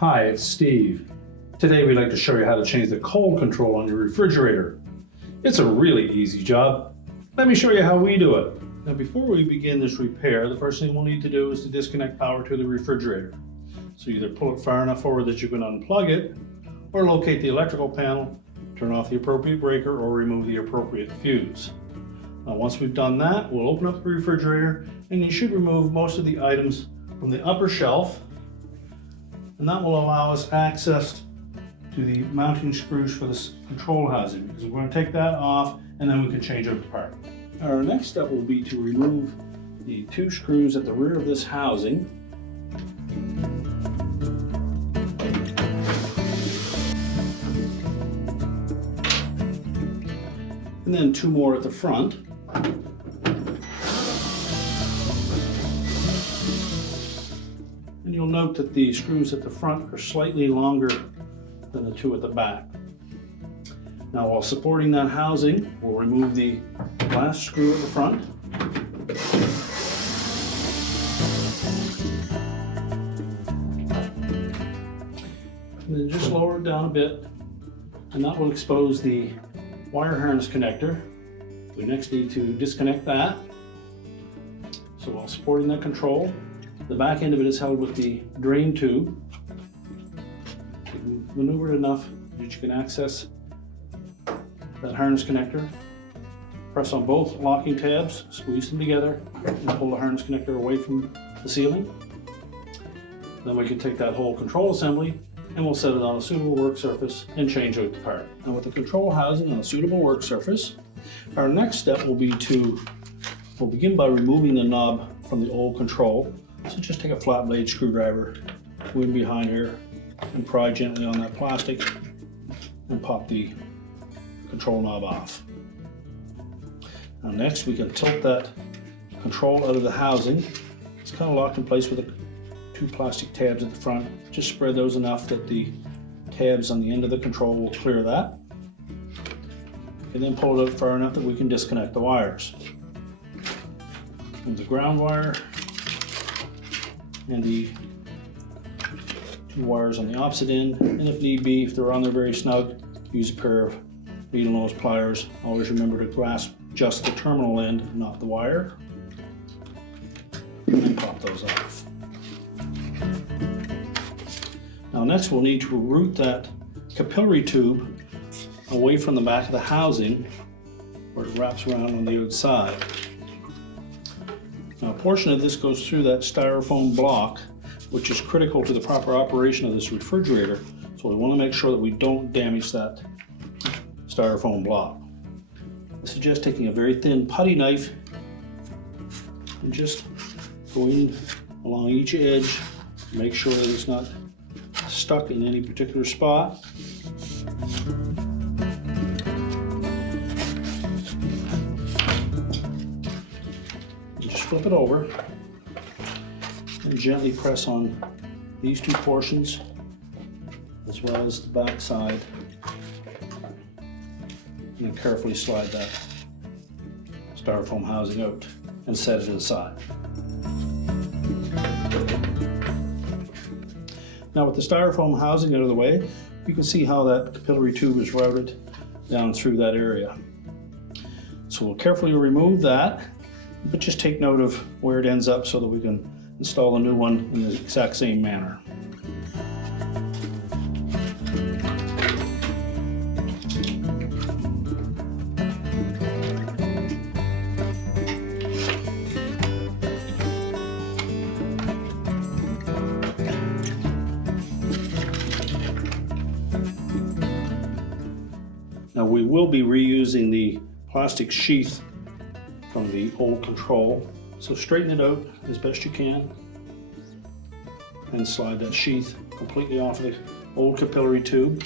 Hi, it's Steve. Today we'd like to show you how to change the cold control on your refrigerator. It's a really easy job. Let me show you how we do it. Now before we begin this repair, the first thing we'll need to do is to disconnect power to the refrigerator. So either pull it far enough forward that you can unplug it, or locate the electrical panel, turn off the appropriate breaker, or remove the appropriate fuse. Now once we've done that, we'll open up the refrigerator and you should remove most of the items from the upper shelf, and that will allow us access to the mounting screws for this control housing, because we're going to take that off and then we can change out the part. Our next step will be to remove the two screws at the rear of this housing. And then two more at the front. And you'll note that the screws at the front are slightly longer than the two at the back. Now while supporting that housing, we'll remove the last screw at the front. And then just lower it down a bit, and that will expose the wire harness connector. We next need to disconnect that. So while supporting that control, the back end of it is held with the drain tube. You can maneuver it enough that you can access that harness connector. Press on both locking tabs, squeeze them together, and pull the harness connector away from the ceiling. Then we can take that whole control assembly and we'll set it on a suitable work surface and change out the part. Now with the control housing on a suitable work surface, our next step will be we'll begin by removing the knob from the old control. So just take a flat blade screwdriver, go in behind here and pry gently on that plastic and pop the control knob off. Now next we can tilt that control out of the housing. It's kind of locked in place with the two plastic tabs at the front. Just spread those enough that the tabs on the end of the control will clear that. And then pull it out far enough that we can disconnect the wires. And the ground wire and the two wires on the opposite end, and if need be, if they're on there very snug, use a pair of needle nose pliers. Always remember to grasp just the terminal end, not the wire, and pop those off. Now next we'll need to route that capillary tube away from the back of the housing where it wraps around on the outside. Now a portion of this goes through that styrofoam block, which is critical to the proper operation of this refrigerator, so we want to make sure that we don't damage that styrofoam block. I suggest taking a very thin putty knife and just going along each edge to make sure that it's not stuck in any particular spot. Just flip it over and gently press on these two portions as well as the back side, and then carefully slide that styrofoam housing out and set it aside. Now with the styrofoam housing out of the way, you can see how that capillary tube is routed down through that area. So we'll carefully remove that, but just take note of where it ends up so that we can install a new one in the exact same manner. Now we will be reusing the plastic sheath from the old control, so straighten it out as best you can and slide that sheath completely off of the old capillary tube.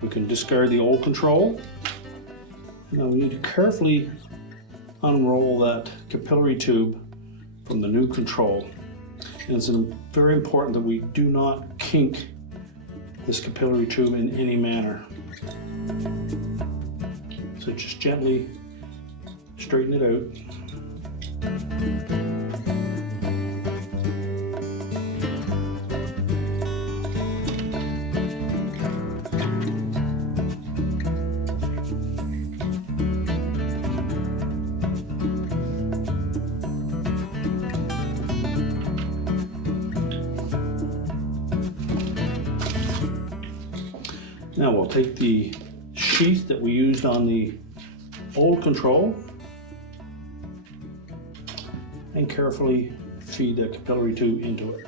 We can discard the old control. Now we need to carefully unroll that capillary tube from the new control. And it's very important that we do not kink this capillary tube in any manner. So just gently straighten it out. Now we'll take the sheath that we used on the old control and carefully feed the capillary tube into it.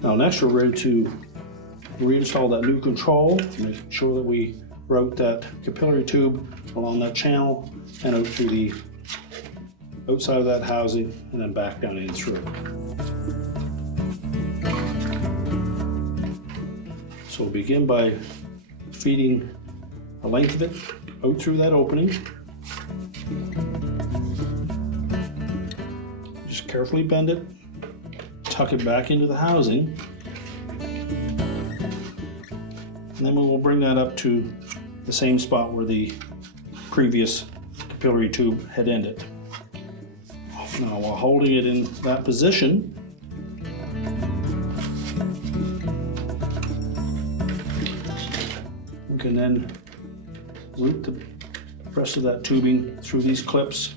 Now next we're ready to reinstall that new control, make sure that we route that capillary tube along that channel and out through the outside of that housing and then back down in through. So we'll begin by feeding the length of it out through that opening. Just carefully bend it, tuck it back into the housing, and then we'll bring that up to the same spot where the previous capillary tube had ended. Now while holding it in that position, we can then route the rest of that tubing through these clips.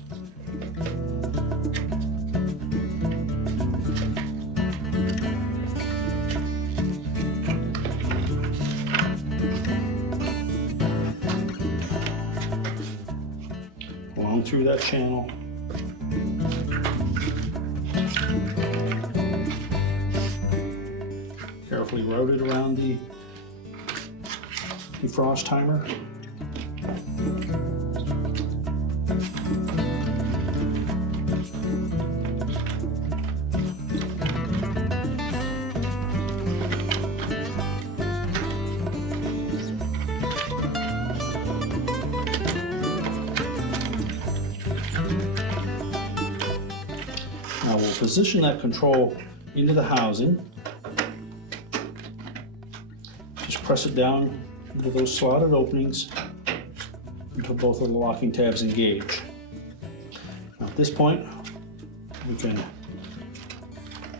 Along through that channel. Carefully route it around the defrost timer. Now we'll position that control into the housing. Just press it down into those slotted openings until both of the locking tabs engage. Now at this point, we can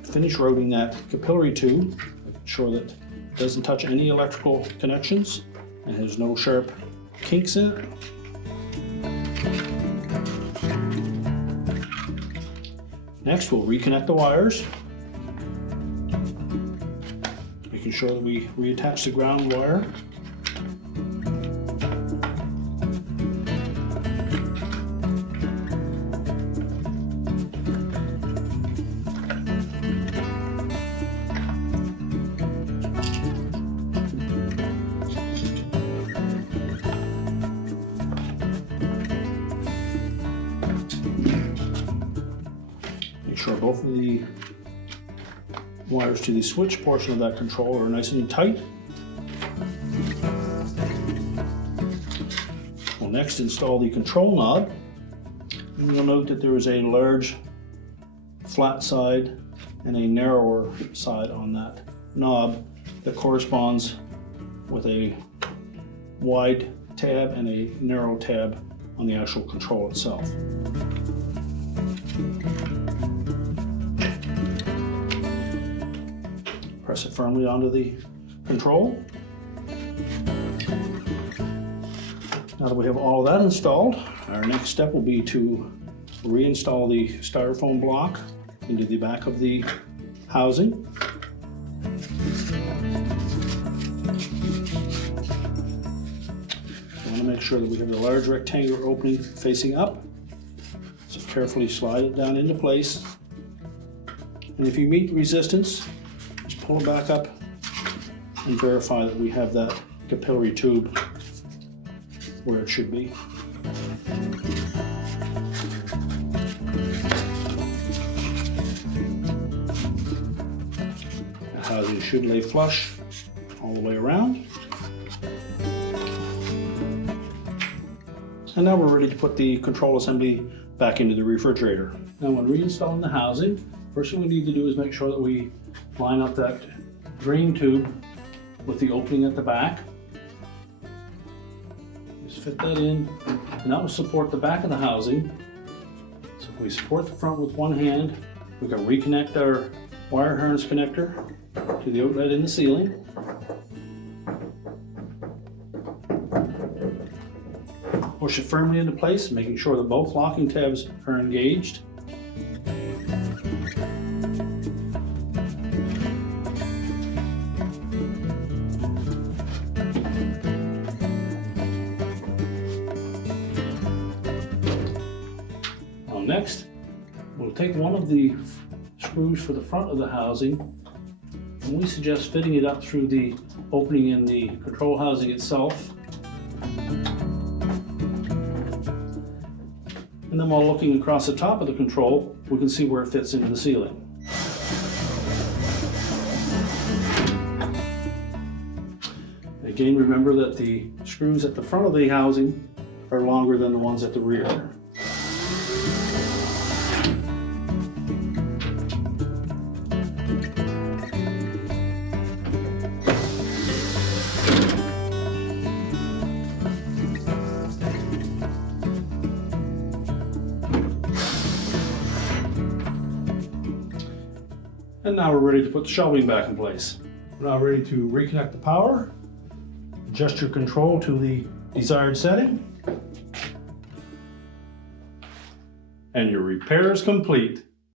finish routing that capillary tube, making sure that it doesn't touch any electrical connections and has no sharp kinks in it. Next, we'll reconnect the wires, making sure that we reattach the ground wire. Make sure both of the wires to the switch portion of that controller are nice and tight. We'll next install the control knob. And you'll note that there is a large flat side and a narrower side on that knob that corresponds with a wide tab and a narrow tab on the actual control itself. Press it firmly onto the control. Now that we have all of that installed, our next step will be to reinstall the styrofoam block into the back of the housing. I want to make sure that we have the large rectangular opening facing up. So carefully slide it down into place. And if you meet resistance, just pull it back up and verify that we have that capillary tube where it should be. The housing should lay flush all the way around. And now we're ready to put the control assembly back into the refrigerator. Now when reinstalling the housing, first thing we need to do is make sure that we line up that drain tube with the opening at the back. Just fit that in, and that will support the back of the housing. So if we support the front with one hand, we can reconnect our wire harness connector to the outlet in the ceiling. Or push it firmly into place, making sure that both locking tabs are engaged. Now next, we'll take one of the screws for the front of the housing, and we suggest fitting it up through the opening in the control housing itself. And then while looking across the top of the control, we can see where it fits into the ceiling. Again, remember that the screws at the front of the housing are longer than the ones at the rear. And now we're ready to put the shelving back in place. We're now ready to reconnect the power, adjust your control to the desired setting, and your repair is complete.